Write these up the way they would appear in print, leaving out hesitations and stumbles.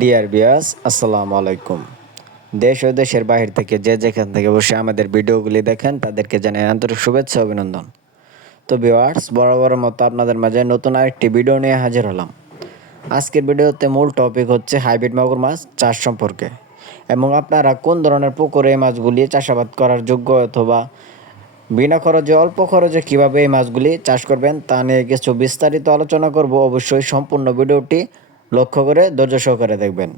Deer বিয়াস, আসসালামু আলাইকুম। দেশ ও দেশের বাহির থেকে যে যেখান থেকে বসে আমাদের ভিডিওগুলি দেখেন তাদেরকে জানাই আন্তরিক শুভেচ্ছা অভিনন্দন। তো ভিউয়ার্স, বরাবর মতো আপনাদের মাঝে নতুন আরেকটি ভিডিও নিয়ে হাজির হলাম। আজকের ভিডিওতে মূল টপিক হচ্ছে হাইব্রিড মাগুর মাছ চাষ সম্পর্কে, এবং আপনারা কোন ধরনের পুকুরে এই মাছগুলি চাষাবাদ করার যোগ্য অথবা বিনা খরচে অল্প খরচে কীভাবে এই মাছগুলি চাষ করবেন তা নিয়ে কিছু বিস্তারিত আলোচনা করব। অবশ্যই সম্পূর্ণ ভিডিওটি লক্ষ্য করে ধৈর্য সহকারে দেখবেন।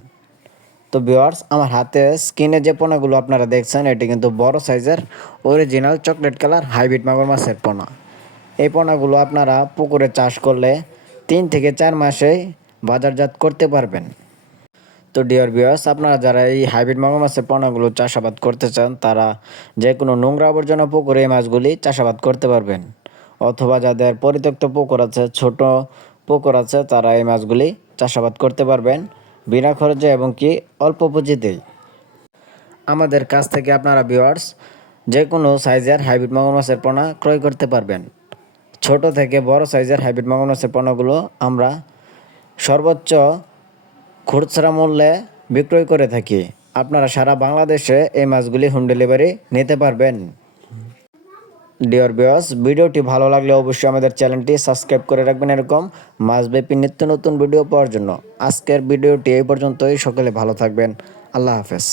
তো ভিউয়ার্স, আমার হাতে স্ক্রিনে যে পোনাগুলো আপনারা দেখছেন এটি কিন্তু বড় সাইজের অরিজিনাল চকলেট কালার হাইব্রিড মাগুর মাছের পোনা। এই পোনাগুলো আপনারা পুকুরে চাষ করলে 3 থেকে 4 মাসেই বাজারজাত করতে পারবেন। তো ডিয়ার ভিউয়ার্স, আপনারা যারা এই হাইব্রিড মাগুর মাছের পোনাগুলো চাষাবাদ করতে চান তারা যে কোনো নোংরা আবর্জনা পুকুরে এই মাছগুলি চাষাবাদ করতে পারবেন, অথবা যাদের পরিত্যক্ত পুকুর আছে, ছোট পুকুর আছে, তারা এই মাছগুলি চাষাবাদ করতে পারবেন বিনা খরচে এবং কি অল্প পুঁজিতেই। আমাদের কাছ থেকে আপনারা ভিউয়ার্স যে কোনো সাইজের হাইব্রিড মাগুর মাছের পোনা ক্রয় করতে পারবেন। ছোট থেকে বড় সাইজের হাইব্রিড মাগুর মাছের পোনাগুলো আমরা সর্বোচ্চ খুচরা মূল্যে বিক্রয় করে থাকি। আপনারা সারা বাংলাদেশে এই মাছগুলি হোম ডেলিভারি নিতে পারবেন। ডিয়ার ভিউয়ার্স, ভিডিওটি ভালো লাগলে অবশ্যই আমাদের চ্যানেলটি সাবস্ক্রাইব করে রাখবেন এরকম মাছব্যাপী নিত্য নতুন ভিডিও পাওয়ার জন্য। আজকের ভিডিওটি এই পর্যন্তই। সকলে ভালো থাকবেন। আল্লাহ হাফেজ।